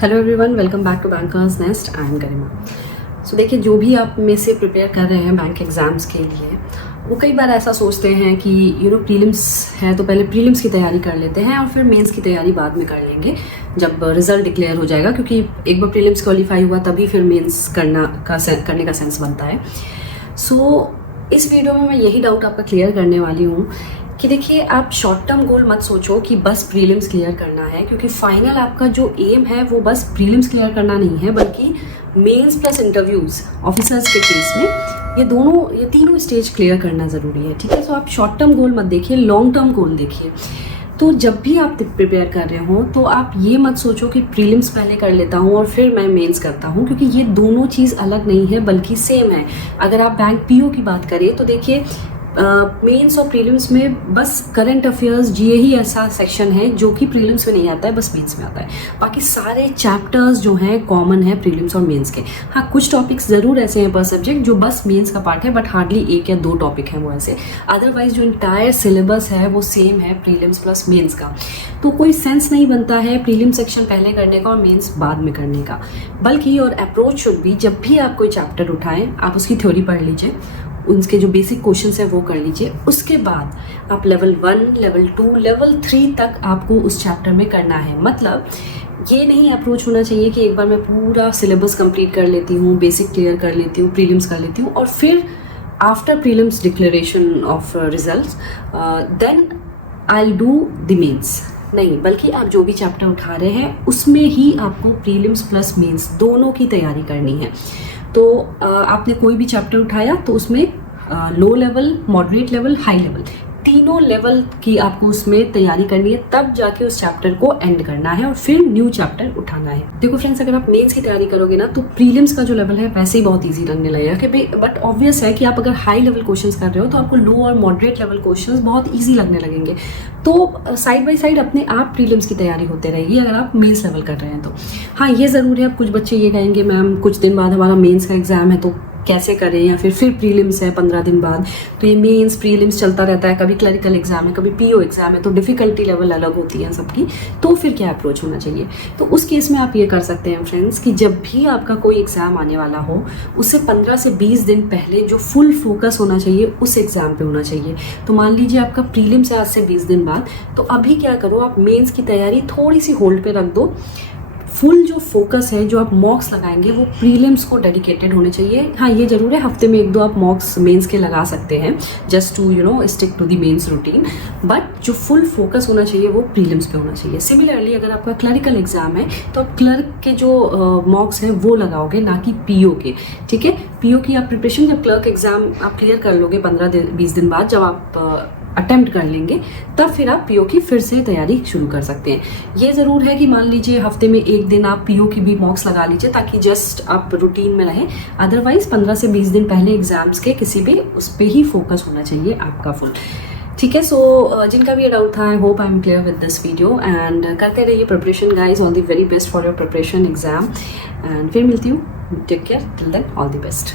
Hello everyone, welcome back to Bankers Nest. I am Garima. So देखिए, जो भी आप में से प्रिपेयर कर रहे हैं बैंक एग्ज़ाम्स के लिए, वो कई बार ऐसा सोचते हैं कि प्रीलिम्स है तो पहले प्रीलिम्स की तैयारी कर लेते हैं और फिर मेंस की तैयारी बाद में कर लेंगे जब रिजल्ट डिक्लेयर हो जाएगा, क्योंकि एक बार प्रीलिम्स क्वालिफाई हुआ तभी फिर मेंस करने का सेंस बनता है। सो इस वीडियो में मैं यही डाउट आपका क्लियर करने वाली हूँ कि देखिए, आप शॉर्ट टर्म गोल मत सोचो कि बस प्रीलिम्स क्लियर करना है, क्योंकि फाइनल आपका जो एम है वो बस प्रीलिम्स क्लियर करना नहीं है, बल्कि मेंस प्लस इंटरव्यूज़ ऑफिसर्स के केस में ये तीनों स्टेज क्लियर करना ज़रूरी है। ठीक है, तो आप शॉर्ट टर्म गोल मत देखिए, लॉन्ग टर्म गोल देखिए। तो जब भी आप प्रिपेयर कर रहे हो तो आप ये मत सोचो कि प्रीलिम्स पहले कर लेता हूँ और फिर मैं मेंस करता हूँ, क्योंकि ये दोनों चीज़ अलग नहीं है बल्कि सेम है। अगर आप बैंक पीओ की बात करें तो देखिए, मेंस और प्रीलिम्स में बस करंट अफेयर्स जीए ही ऐसा सेक्शन है जो कि प्रीलिम्स में नहीं आता है, बस मेंस में आता है। बाकी सारे चैप्टर्स जो हैं कॉमन है प्रीलिम्स और मेंस के। हाँ, कुछ टॉपिक्स ज़रूर ऐसे हैं पर सब्जेक्ट जो बस मेंस का पार्ट है, बट हार्डली 1 या 2 टॉपिक हैं वो ऐसे। अदरवाइज जो इंटायर सिलेबस है वो सेम है प्रीलिम्स प्लस मेंस का। तो कोई सेंस नहीं बनता है प्रीलिम्स सेक्शन पहले करने का और मेंस बाद में करने का। बल्कि और अप्रोच शुड भी, जब भी आप कोई चैप्टर उठाएं आप उसकी थ्योरी पढ़ लीजिए, उनके जो बेसिक क्वेश्चंस है वो कर लीजिए। उसके बाद आप लेवल 1, लेवल 2, लेवल 3 तक आपको उस चैप्टर में करना है। मतलब ये नहीं अप्रोच होना चाहिए कि एक बार मैं पूरा सिलेबस कंप्लीट कर लेती हूँ, बेसिक क्लियर कर लेती हूँ, प्रीलिम्स कर लेती हूँ और फिर after prelims declaration of results then I will do the mains. नहीं, बल्कि आप जो भी चैप्टर उठा रहे हैं उसमें ही आपको प्रीलिम्स प्लस मेंस दोनों की तैयारी करनी है। तो आपने कोई भी चैप्टर उठाया तो उसमें low level, moderate level, high level, तीनों लेवल की आपको उसमें तैयारी करनी है, तब जाके उस चैप्टर को एंड करना है और फिर न्यू चैप्टर उठाना है। देखो फ्रेंड्स, अगर आप मेंस की तैयारी करोगे ना तो प्रीलिम्स का जो लेवल है वैसे ही बहुत इजी लगने लगेगा कि भाई, बट ऑब्वियस है कि आप अगर हाई लेवल क्वेश्चंस कर रहे हो तो आपको लो और मॉडरेट लेवल क्वेश्चंस बहुत ईजी लगने लगेंगे। तो साइड बाई साइड अपने आप प्रीलिम्स की तैयारी होते रहेगी अगर आप मेंस लेवल कर रहे हैं तो। हाँ, ये ज़रूर है, अब कुछ बच्चे ये कहेंगे मैम कुछ दिन बाद हमारा मेंस का एग्जाम है तो कैसे करें, या फिर प्रीलिम्स है 15 दिन बाद, तो ये मेंस प्रीलिम्स चलता रहता है, कभी क्लरिकल एग्जाम है, कभी पीओ एग्जाम है, तो डिफिकल्टी लेवल अलग होती है सबकी। तो फिर क्या अप्रोच होना चाहिए? तो उस केस में आप ये कर सकते हैं फ्रेंड्स कि जब भी आपका कोई एग्जाम आने वाला हो उससे 15 से 20 दिन पहले जो फुल फोकस होना चाहिए उस एग्जाम पे होना चाहिए। तो मान लीजिए आपका प्रीलिम्स है आज से 20 दिन बाद, तो अभी क्या करो, आप मेंस की तैयारी थोड़ी सी होल्ड पे रख दो। फुल जो फोकस है, जो आप मॉक्स लगाएंगे वो प्रीलिम्स को डेडिकेटेड होने चाहिए। हाँ, ये जरूर है हफ्ते में 1-2 आप मॉक्स मेंस के लगा सकते हैं, just to stick to the mains routine, but जो फुल फोकस होना चाहिए वो प्रीलिम्स पे होना चाहिए। सिमिलरली अगर आपका क्लरिकल एग्जाम है तो आप क्लर्क के जो मॉक्स हैं वो लगाओगे, ना कि पीओ के। ठीक है, पीओ की आप प्रिपरेशन, जब क्लर्क एग्जाम आप क्लियर कर लोगे 15-20 दिन बाद, जब आप अटेम्प्ट कर लेंगे, तब फिर आप पीओ की फिर से तैयारी शुरू कर सकते हैं। ये ज़रूर है कि मान लीजिए हफ्ते में 1 दिन आप पीओ की भी मॉक्स लगा लीजिए ताकि जस्ट आप रूटीन में रहें। अदरवाइज 15 से 20 दिन पहले एग्जाम्स के किसी भी उस पर ही फोकस होना चाहिए आपका फुल। ठीक है, सो जिनका भी ये डाउट था, I hope I am clear with this video. And करते रहिए preparation guys, all the very best for your preparation exam. And फिर मिलती हूँ, take care, till then all the best.